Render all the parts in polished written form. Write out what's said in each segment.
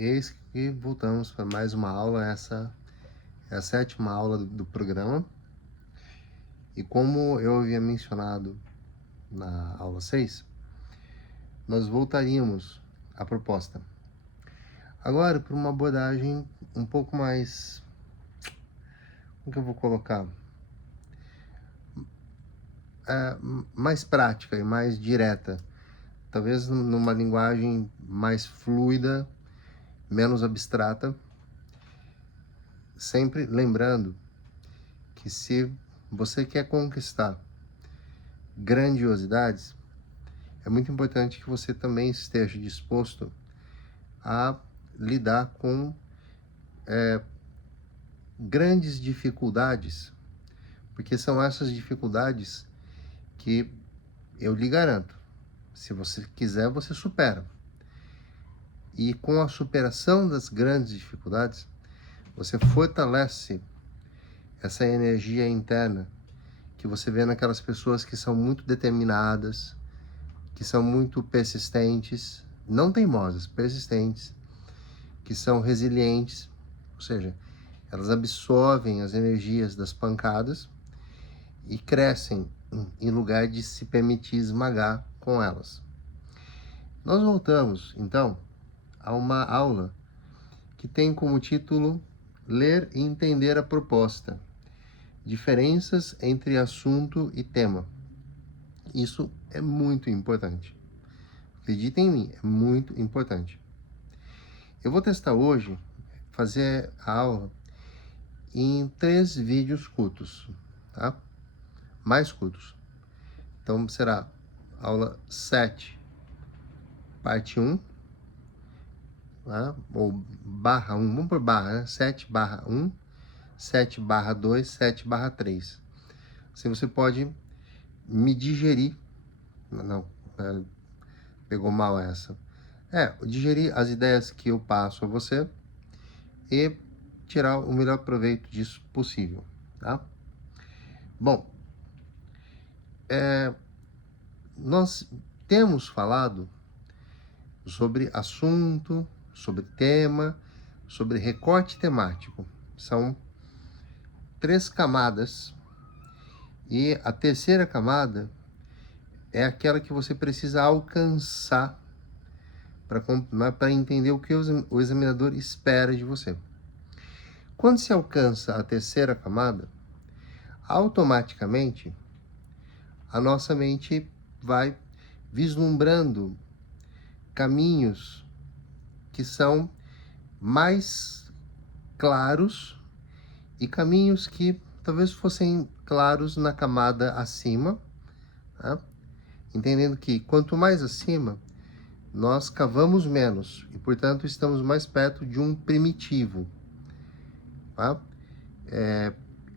Eis que voltamos para mais uma aula. Essa é a 7ª aula do programa. E como eu havia mencionado na aula 6, nós voltaríamos à proposta. Agora, por uma abordagem um pouco mais... Como que eu vou colocar? Mais prática e mais direta. Talvez numa linguagem mais fluida, menos abstrata. Sempre lembrando que se você quer conquistar grandiosidades, é muito importante que você também esteja disposto a lidar com grandes dificuldades, porque são essas dificuldades que eu lhe garanto, se você quiser, você supera. E com a superação das grandes dificuldades, você fortalece essa energia interna que você vê naquelas pessoas que são muito determinadas, que são muito persistentes, não teimosas, persistentes, que são resilientes, ou seja, elas absorvem as energias das pancadas e crescem em lugar de se permitir esmagar com elas. Nós voltamos, então, a uma aula que tem como título Ler e Entender a Proposta. Diferenças entre assunto e tema. Isso é muito importante. Acredita em mim, é muito importante. Eu vou testar hoje, fazer a aula em 3 vídeos curtos, tá? Mais curtos. Então será aula 7, parte 1, tá? Ou barra 1, vamos por barra, né? 7/1, 7/2, 7/3. Assim você pode me digerir. Não, pegou mal essa. Digerir as ideias que eu passo a você e tirar o melhor proveito disso possível, tá? Bom, nós temos falado sobre assunto, sobre tema, sobre recorte temático. São 3 camadas e a terceira camada é aquela que você precisa alcançar para entender o que o examinador espera de você. Quando se alcança a terceira camada, automaticamente a nossa mente vai vislumbrando caminhos que são mais claros e caminhos que talvez fossem claros na camada acima, tá? Entendendo que quanto mais acima, nós cavamos menos e, portanto, estamos mais perto de um primitivo, tá?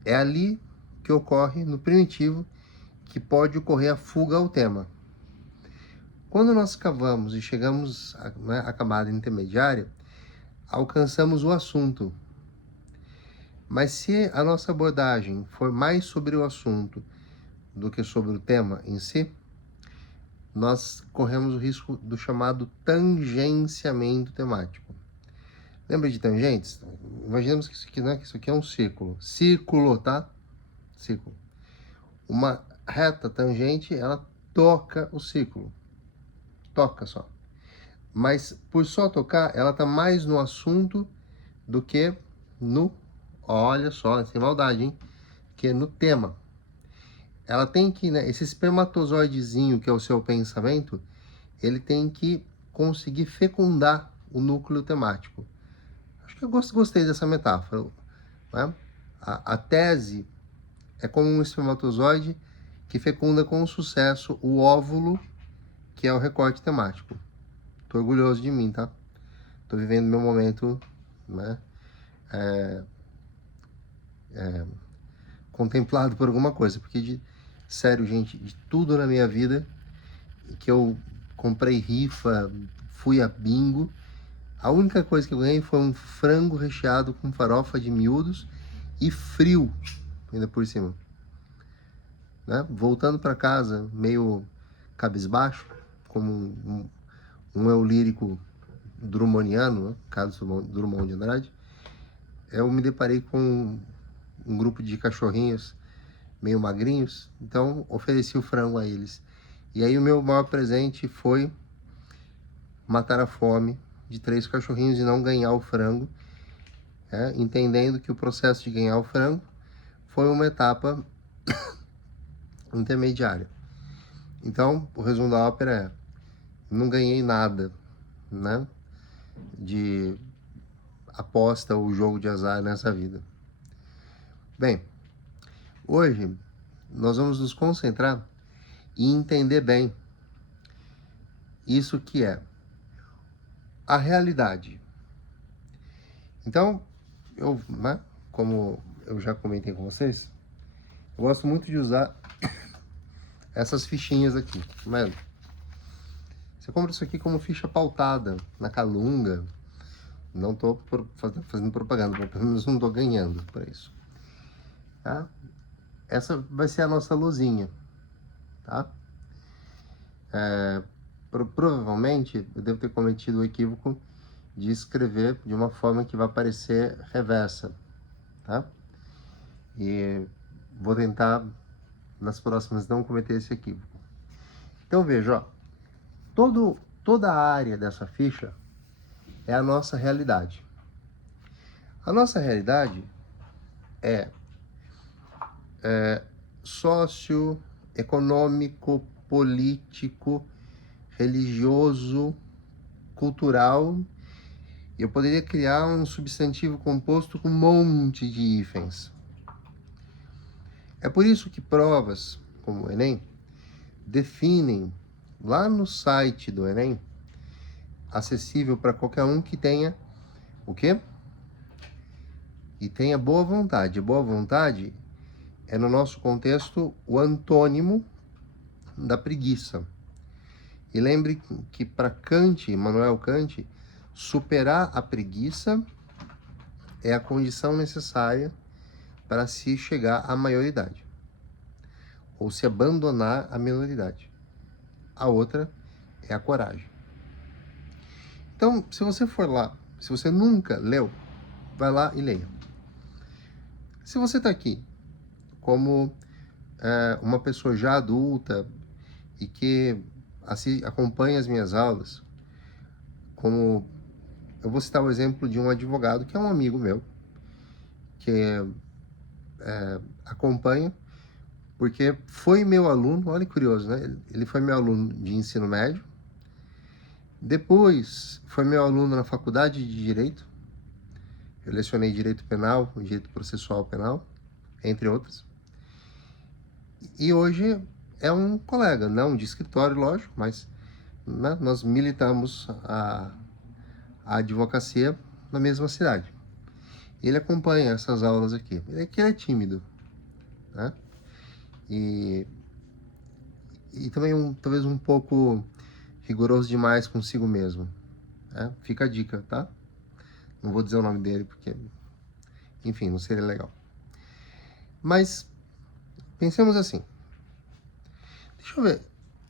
É ali que ocorre, no primitivo, que pode ocorrer a fuga ao tema. Quando nós cavamos e chegamos à camada intermediária, alcançamos o assunto. Mas se a nossa abordagem for mais sobre o assunto do que sobre o tema em si, nós corremos o risco do chamado tangenciamento temático. Lembra de tangentes? Imaginemos que isso aqui, né, que isso aqui é um círculo. Círculo, tá? Círculo. Uma reta tangente, ela toca o círculo. Toca só. Mas por só tocar, ela tá mais no assunto do que no... Olha só, sem maldade, hein? Que no tema. Ela tem que, né, esse espermatozoidezinho que é o seu pensamento, ele tem que conseguir fecundar o núcleo temático. Acho que eu gostei dessa metáfora, né? A tese é como um espermatozoide que fecunda com sucesso o óvulo, que é o recorte temático. Tô orgulhoso de mim, tá? Tô vivendo meu momento, né? Contemplado por alguma coisa, porque sério, gente, de tudo na minha vida que eu comprei rifa, fui a bingo, a única coisa que eu ganhei foi um frango recheado com farofa de miúdos e frio, ainda por cima, né? Voltando para casa meio cabisbaixo, como um eu lírico drummondiano, Carlos Drummond de Andrade, eu me deparei com um grupo de cachorrinhos meio magrinhos, então ofereci o frango a eles. E aí o meu maior presente foi matar a fome de 3 cachorrinhos e não ganhar o frango, entendendo que o processo de ganhar o frango foi uma etapa intermediária. Então, o resumo da ópera é: não ganhei nada, né, de aposta ou jogo de azar nessa vida. Bem, hoje nós vamos nos concentrar e entender bem isso que é a realidade. Então, como eu já comentei com vocês, eu gosto muito de usar essas fichinhas aqui. Mano, você compra isso aqui como ficha pautada na Calunga. Não tô fazendo propaganda, pelo menos não tô ganhando por isso. Tá? Essa vai ser a nossa luzinha, tá? Provavelmente eu devo ter cometido o equívoco de escrever de uma forma que vai parecer reversa, tá? E vou tentar nas próximas não cometer esse equívoco. Então veja, ó, toda a área dessa ficha é a nossa realidade. A nossa realidade é socioeconômico, político, religioso, cultural. Eu poderia criar um substantivo composto com um monte de hífens. É por isso que provas como o Enem definem lá no site do Enem, acessível para qualquer um que tenha o quê? E tenha boa vontade. Boa vontade é, no nosso contexto, o antônimo da preguiça. E lembre que para Kant, Immanuel Kant, superar a preguiça é a condição necessária para se chegar à maioridade, ou se abandonar a minoridade. A outra é a coragem. Então, se você for lá, se você nunca leu, vai lá e leia. Se você está aqui como uma pessoa já adulta e que assim, acompanha as minhas aulas, como eu vou citar o exemplo de um advogado que é um amigo meu, que acompanha, porque foi meu aluno, olha que curioso, né? Ele foi meu aluno de ensino médio, depois foi meu aluno na faculdade de Direito, eu lecionei Direito Penal, Direito Processual Penal, entre outros, e hoje é um colega, não de escritório, lógico, mas né, nós militamos a advocacia na mesma cidade. Ele acompanha essas aulas aqui. Ele é tímido, né? E também talvez um pouco rigoroso demais consigo mesmo. Né? Fica a dica, tá? Não vou dizer o nome dele porque, enfim, não seria legal. Mas pensemos assim. Deixa eu ver.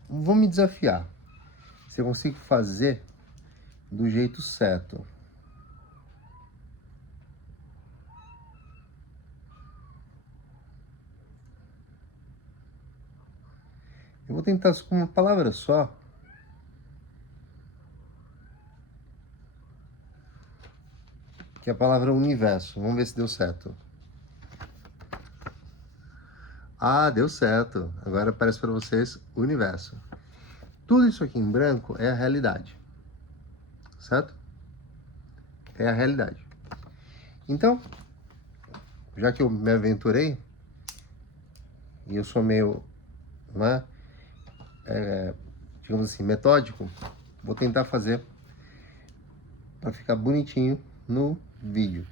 Vou me desafiar. Se eu consigo fazer do jeito certo. Eu vou tentar com uma palavra só. Que é a palavra universo. Vamos ver se deu certo. Ah, deu certo. Agora aparece para vocês o universo. Tudo isso aqui em branco é a realidade. Certo? É a realidade. Então, já que eu me aventurei, e eu sou meio, né, digamos assim, metódico, vou tentar fazer para ficar bonitinho no vídeo.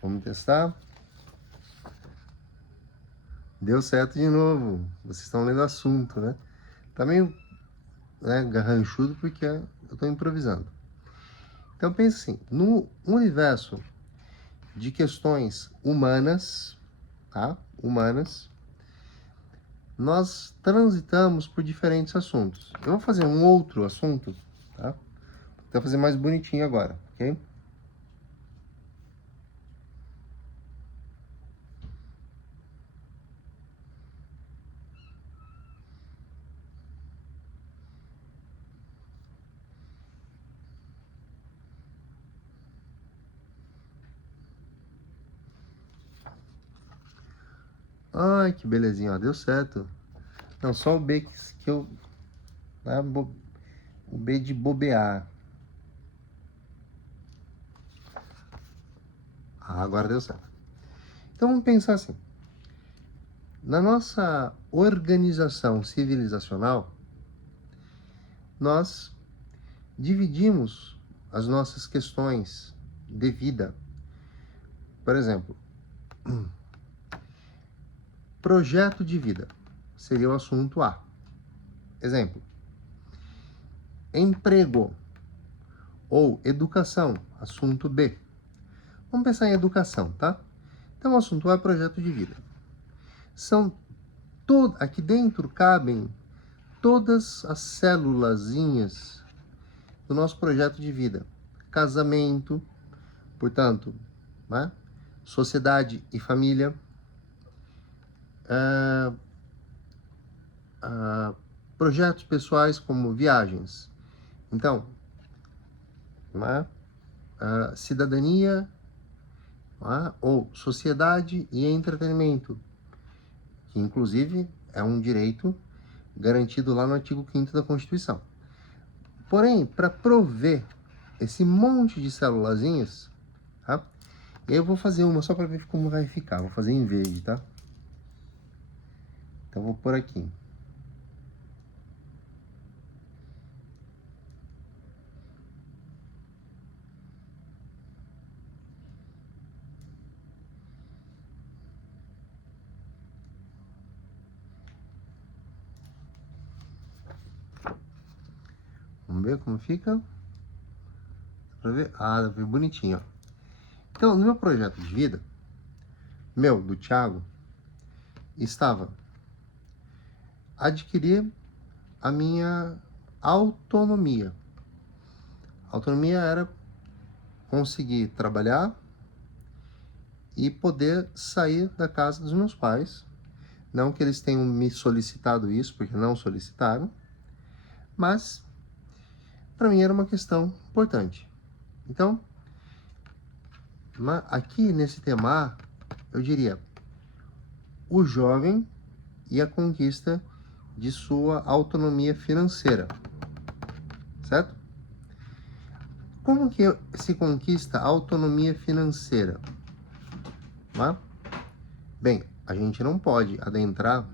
Vamos testar. Deu certo de novo. Vocês estão lendo assunto, né? Tá meio né, garranchudo porque eu estou improvisando. Então pensa assim, no universo de questões humanas, tá? Humanas, nós transitamos por diferentes assuntos. Eu vou fazer um outro assunto, tá? Vou fazer mais bonitinho agora, ok? Ai, que belezinha, ó, deu certo. Não, só o B que eu... Né, o B de bobear. Ah, agora deu certo. Então vamos pensar assim. Na nossa organização civilizacional, nós dividimos as nossas questões de vida. Por exemplo, projeto de vida seria o assunto A. Exemplo, emprego ou educação, assunto B. Vamos pensar em educação, tá? Então, o assunto A é projeto de vida. Aqui dentro cabem todas as célulazinhas do nosso projeto de vida. Casamento, portanto, né? Sociedade e família, projetos pessoais como viagens. Então, né? Cidadania, né? Ou sociedade e entretenimento, que inclusive é um direito garantido lá no artigo 5º da Constituição. Porém, para prover esse monte de célulazinhas, tá? E aí eu vou fazer uma só para ver como vai ficar. Vou fazer em verde, tá? Então vou por aqui. Vamos ver como fica. Dá pra ver? Ah, dá pra ver bonitinho, ó. Então, no meu projeto de vida, do Thiago, estava adquirir a minha autonomia. A autonomia era conseguir trabalhar e poder sair da casa dos meus pais. Não que eles tenham me solicitado isso, porque não solicitaram, mas para mim era uma questão importante. Então, aqui nesse tema, eu diria, o jovem e a conquista de sua autonomia financeira, certo? Como que se conquista a autonomia financeira? Bem, a gente não pode adentrar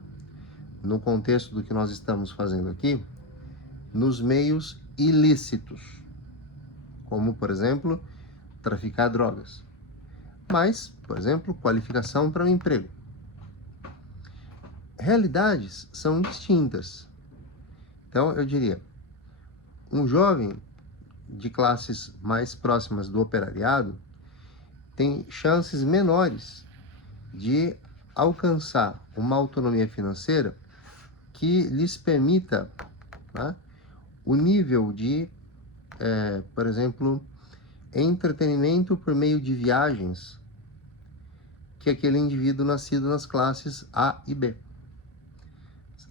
no contexto do que nós estamos fazendo aqui, nos meios ilícitos, como, por exemplo, traficar drogas. Mas, por exemplo, qualificação para um emprego. Realidades são distintas. Então, eu diria, um jovem de classes mais próximas do operariado tem chances menores de alcançar uma autonomia financeira que lhes permita, né, o nível de, por exemplo, entretenimento por meio de viagens que aquele indivíduo nascido nas classes A e B.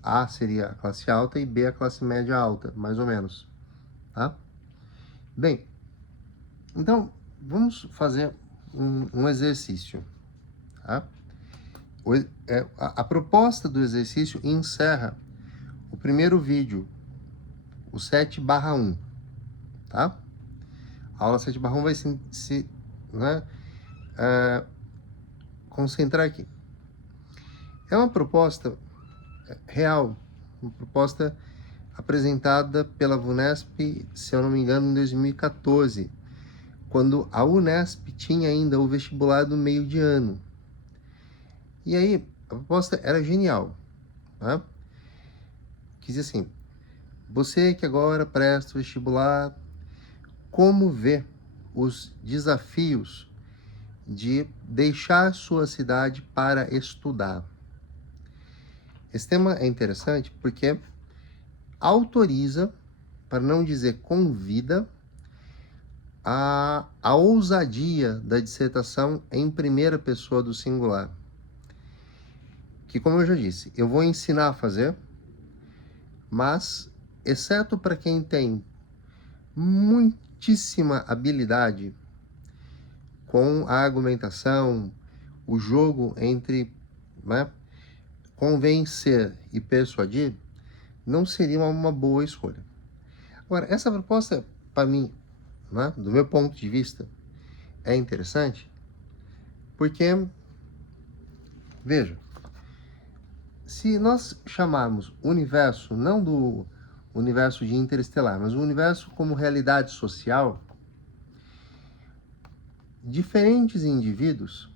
A seria a classe alta e B a classe média alta, mais ou menos, tá? Bem, então vamos fazer um exercício, tá? A proposta do exercício encerra o primeiro vídeo, o 7/1, tá? A aula 7/1 vai se concentrar aqui. É uma proposta real, uma proposta apresentada pela VUNESP, se eu não me engano, em 2014, quando a Unesp tinha ainda o vestibular do meio de ano. E aí, a proposta era genial, né? Quis dizer assim, Você que agora presta o vestibular, como vê os desafios de deixar sua cidade para estudar? Esse tema é interessante porque autoriza, para não dizer convida, a ousadia da dissertação em primeira pessoa do singular. Que, como eu já disse, eu vou ensinar a fazer, mas, exceto para quem tem muitíssima habilidade com a argumentação, o jogo entre, né, convencer e persuadir, não seria uma boa escolha. Agora, essa proposta, para mim, né, do meu ponto de vista, é interessante, porque, veja, se nós chamarmos o universo, não do universo de Interestelar, mas o universo como realidade social, diferentes indivíduos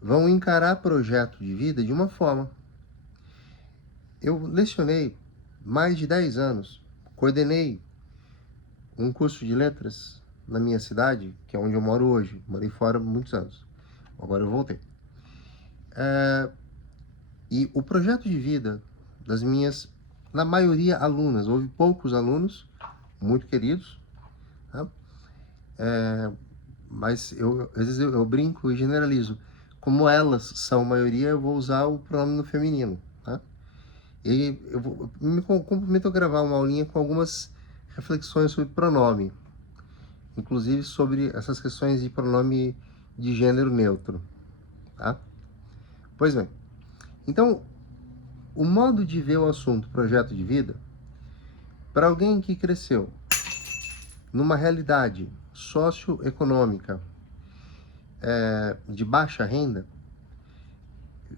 vão encarar projeto de vida de uma forma. Eu lecionei mais de 10 anos, coordenei um curso de letras na minha cidade, que é onde eu moro hoje. Morei fora há muitos anos. Agora eu voltei. E o projeto de vida das minhas, na maioria, alunas, houve poucos alunos, muito queridos, tá? Mas às vezes eu brinco e generalizo. Como elas são a maioria, eu vou usar o pronome no feminino, tá? E eu me comprometo a gravar uma aulinha com algumas reflexões sobre pronome, inclusive sobre essas questões de pronome de gênero neutro, tá? Pois bem, então, o modo de ver o assunto projeto de vida, para alguém que cresceu numa realidade socioeconômica de baixa renda,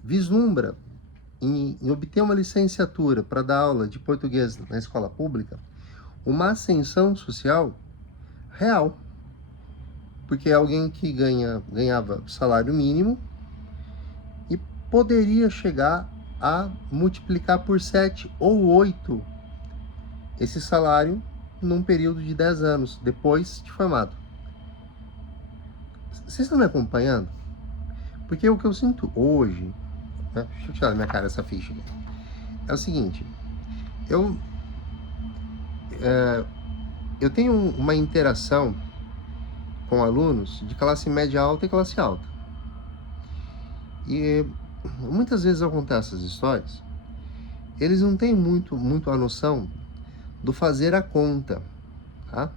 vislumbra em obter uma licenciatura para dar aula de português na escola pública, uma ascensão social real. Porque é alguém que ganhava salário mínimo e poderia chegar a multiplicar por 7 ou 8 esse salário num período de 10 anos, depois de formado. Vocês estão me acompanhando? Porque o que eu sinto hoje, né? Deixa eu tirar da minha cara essa ficha aqui. É o seguinte, eu tenho uma interação com alunos de classe média alta e classe alta. E muitas vezes acontecem essas histórias, eles não têm muito a noção do fazer a conta, tá?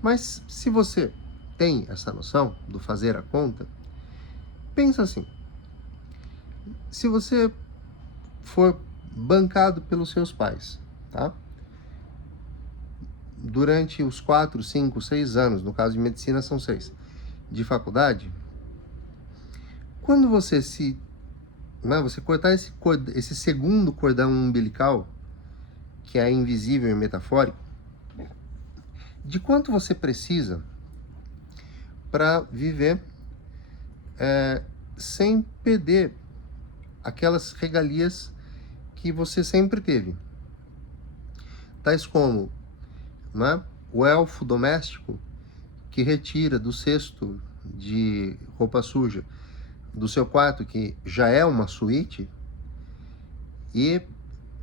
Mas se você tem essa noção do fazer a conta, pensa assim, se você for bancado pelos seus pais, tá? Durante os 4, 5, 6 anos, no caso de medicina são 6, de faculdade, quando você você cortar esse segundo cordão umbilical, que é invisível e metafórico, de quanto você precisa para viver sem perder aquelas regalias que você sempre teve, tais como, né, o elfo doméstico que retira do cesto de roupa suja do seu quarto, que já é uma suíte, e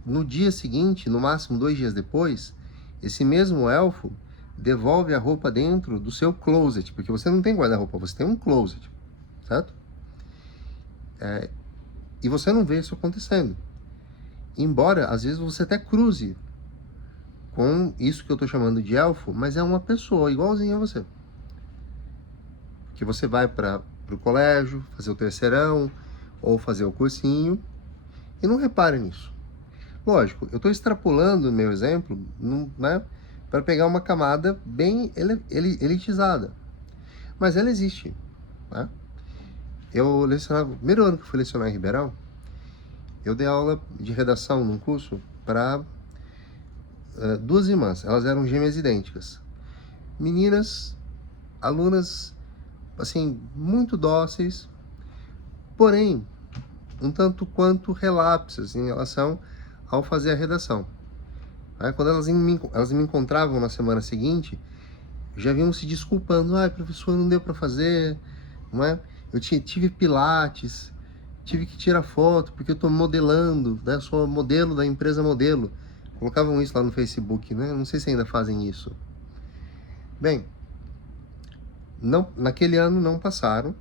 no dia seguinte, no máximo 2 dias depois, esse mesmo elfo devolve a roupa dentro do seu closet, porque você não tem guarda-roupa, você tem um closet, certo? E você não vê isso acontecendo. Embora, às vezes, você até cruze com isso que eu estou chamando de elfo, mas é uma pessoa igualzinha a você. Que você vai para o colégio, fazer o terceirão, ou fazer o cursinho, e não repare nisso. Lógico, eu estou extrapolando o meu exemplo, né, para pegar uma camada bem elitizada. Mas ela existe, né? Eu lecionava, no primeiro ano que eu fui lecionar em Ribeirão, eu dei aula de redação num curso para 2 irmãs. Elas eram gêmeas idênticas. Meninas, alunas, assim, muito dóceis, porém, um tanto quanto relapsas em relação ao fazer a redação. Aí, quando elas me encontravam na semana seguinte, já vinham se desculpando. Ai, professor, não deu para fazer, não é? Eu tive pilates, tive que tirar foto, porque eu estou modelando, né? Eu sou modelo da empresa Modelo. Colocavam isso lá no Facebook, né? Não sei se ainda fazem isso. Bem, não, naquele ano não passaram,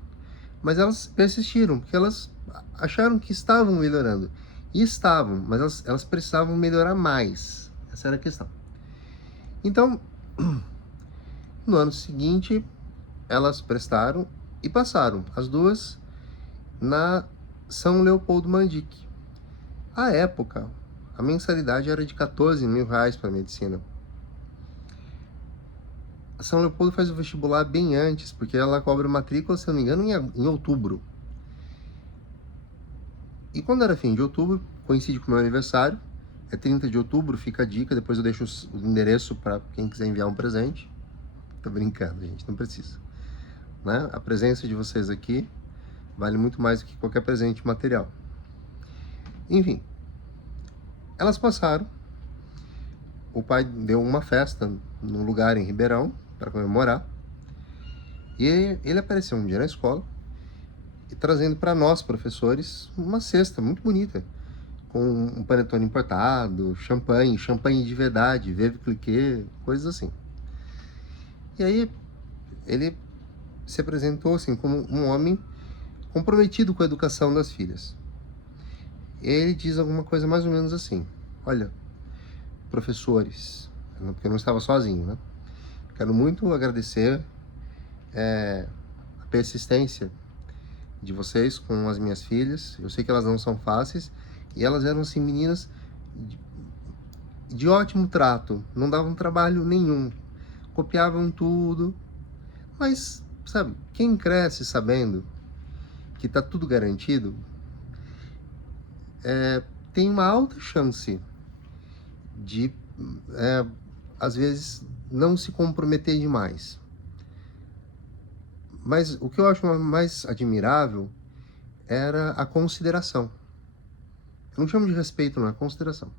mas elas persistiram, porque elas acharam que estavam melhorando. E estavam, mas elas precisavam melhorar mais. Essa era a questão. Então, no ano seguinte, elas prestaram e passaram, as duas, na São Leopoldo Mandic. À época, a mensalidade era de R$14.000 para medicina. A São Leopoldo faz o vestibular bem antes, porque ela cobra matrícula, se não me engano, em outubro. E quando era fim de outubro, coincide com o meu aniversário, é 30 de outubro, fica a dica, depois eu deixo o endereço para quem quiser enviar um presente. Tô brincando, gente, não precisa. Né? A presença de vocês aqui vale muito mais do que qualquer presente material. Enfim, elas passaram. O pai deu uma festa num lugar em Ribeirão para comemorar. E ele apareceu um dia na escola e trazendo para nós, professores, uma cesta muito bonita, com um panetone importado, champanhe de verdade, Veuve Clicquot, coisas assim. E aí ele se apresentou assim como um homem comprometido com a educação das filhas. Ele diz alguma coisa mais ou menos assim: olha, professores, porque eu não estava sozinho, né? Quero muito agradecer a persistência de vocês com as minhas filhas. Eu sei que elas não são fáceis, e elas eram assim meninas de ótimo trato, não davam trabalho nenhum, copiavam tudo, mas sabe, quem cresce sabendo que tá tudo garantido, tem uma alta chance de, às vezes, não se comprometer demais. Mas o que eu acho mais admirável era a consideração. Eu não chamo de respeito, não é consideração.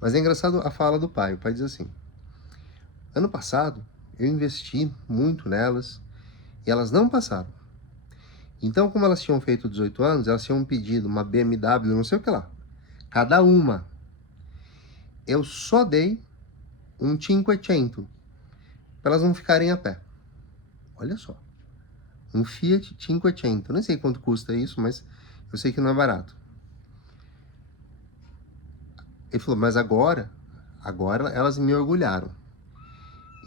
Mas é engraçado a fala do pai. O pai diz assim: ano passado eu investi muito nelas e elas não passaram. Então, como elas tinham feito 18 anos, elas tinham pedido uma BMW, não sei o que lá, cada uma. Eu só dei um 500 para elas não ficarem a pé. Olha só, um Fiat 500. Eu nem sei quanto custa isso, mas eu sei que não é barato. Ele falou, mas agora elas me orgulharam.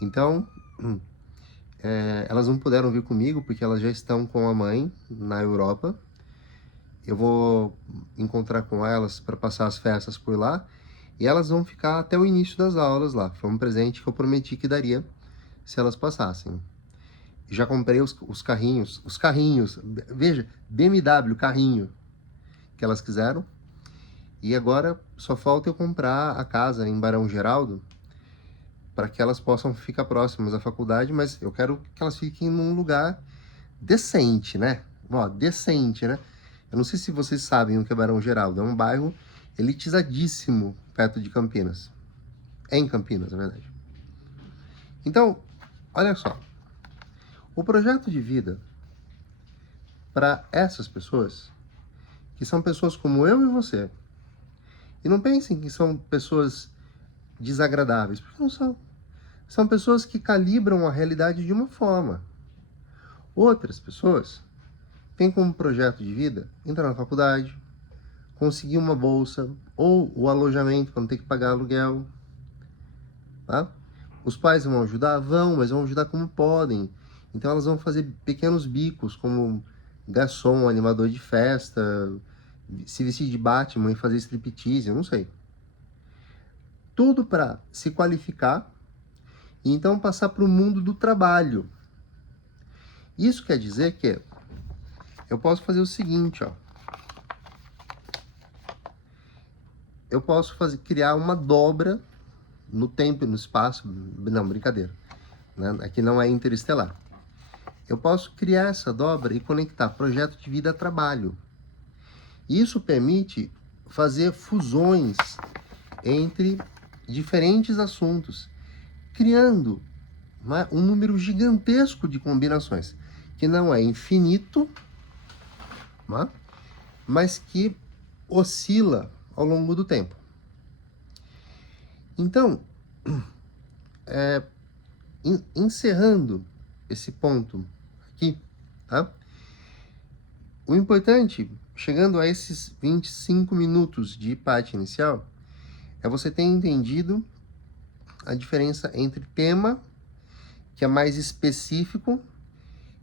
Então, elas não puderam vir comigo porque elas já estão com a mãe na Europa. Eu vou encontrar com elas para passar as festas por lá e elas vão ficar até o início das aulas lá. Foi um presente que eu prometi que daria se elas passassem. Já comprei os carrinhos, veja, BMW, carrinho, que elas quiseram. E agora só falta eu comprar a casa em Barão Geraldo para que elas possam ficar próximas à faculdade, mas eu quero que elas fiquem num lugar decente, né? Ó, decente, né? Eu não sei se vocês sabem o que é Barão Geraldo, é um bairro elitizadíssimo perto de Campinas. É em Campinas, na verdade. Então, olha só. O projeto de vida para essas pessoas, que são pessoas como eu e você, e não pensem que são pessoas desagradáveis, porque não são. São pessoas que calibram a realidade de uma forma. Outras pessoas têm como projeto de vida entrar na faculdade, conseguir uma bolsa ou o alojamento para não ter que pagar aluguel. Tá? Os pais vão ajudar? Vão, mas vão ajudar como podem. Então elas vão fazer pequenos bicos, como garçom, animador de festa, se vestir de Batman e fazer striptease, eu não sei. Tudo para se qualificar e então passar para o mundo do trabalho. Isso quer dizer que eu posso fazer o seguinte, ó. Eu posso criar uma dobra no tempo e no espaço. Não, brincadeira. Né? Aqui não é interestelar. Eu posso criar essa dobra e conectar projeto de vida a trabalho. Isso permite fazer fusões entre diferentes assuntos, criando, né, um número gigantesco de combinações, que não é infinito, né, mas que oscila ao longo do tempo. Então, encerrando esse ponto aqui, tá? O importante, chegando a esses 25 minutos de parte inicial, é você ter entendido a diferença entre tema, que é mais específico,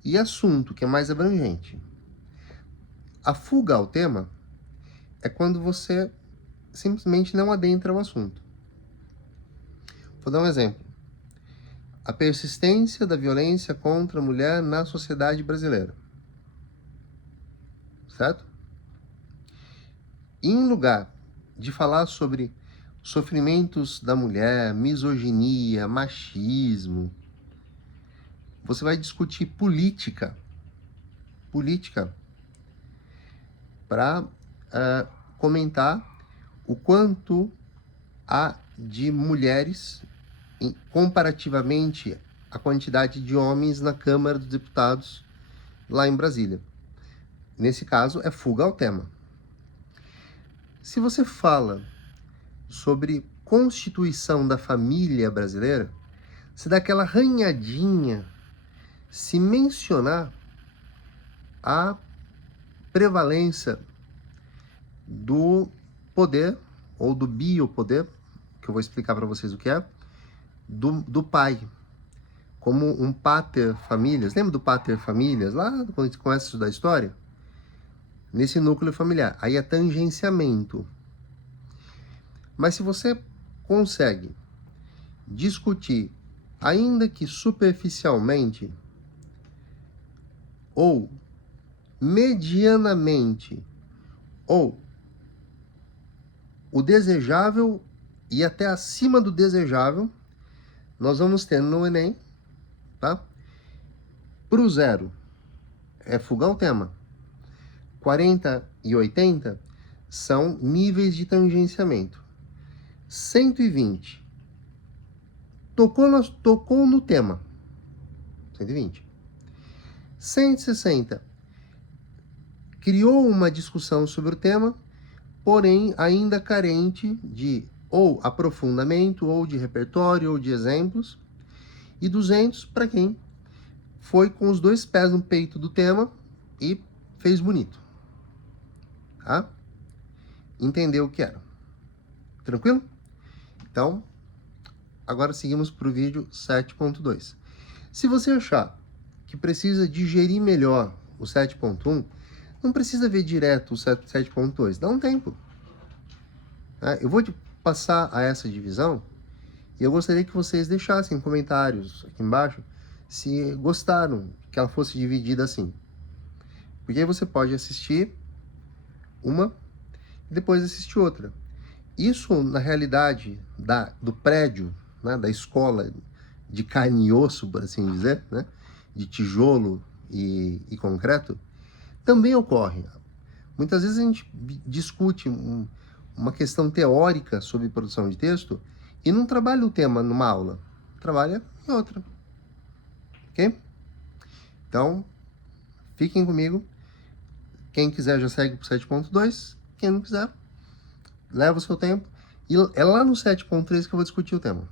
e assunto, que é mais abrangente. A fuga ao tema é quando você simplesmente não adentra o assunto. Vou dar um exemplo. A persistência da violência contra a mulher na sociedade brasileira. Certo? Em lugar de falar sobre sofrimentos da mulher, misoginia, machismo, você vai discutir política para comentar o quanto há de mulheres comparativamente à quantidade de homens na Câmara dos Deputados lá em Brasília. Nesse caso, é fuga ao tema. Se você fala sobre constituição da família brasileira, se dá aquela arranhadinha se mencionar a prevalência do poder, ou do biopoder, que eu vou explicar para vocês o que é, do pai, como um pater familias. Lembra do pater familias, lá quando a gente começa a estudar a história? Nesse núcleo familiar. Aí é tangenciamento. Mas se você consegue discutir, ainda que superficialmente, ou medianamente, ou o desejável e até acima do desejável, nós vamos ter no Enem, tá? Pro 0 é fuga ao tema. 40 e 80 são níveis de tangenciamento. 120 tocou no tema. 120. 160 criou uma discussão sobre o tema, porém ainda carente de ou aprofundamento, ou de repertório, ou de exemplos. E 200 para quem foi com os 2 pés no peito do tema e fez bonito. Tá? Entendeu o que era. Tranquilo? Então, agora seguimos para o vídeo 7.2. Se você achar que precisa digerir melhor o 7.1, não precisa ver direto o 7.2, dá um tempo. Eu vou te passar a essa divisão e eu gostaria que vocês deixassem comentários aqui embaixo se gostaram que ela fosse dividida assim. Porque aí você pode assistir uma e depois assistir outra. Isso, na realidade, do prédio, né, da escola de carne e osso, por assim dizer, né, de tijolo e concreto, também ocorre. Muitas vezes a gente discute uma questão teórica sobre produção de texto e não trabalha o tema numa aula, trabalha em outra. Ok? Então, fiquem comigo. Quem quiser já segue para o 7.2. Quem não quiser, leva o seu tempo. E é lá no 7.3 que eu vou discutir o tema.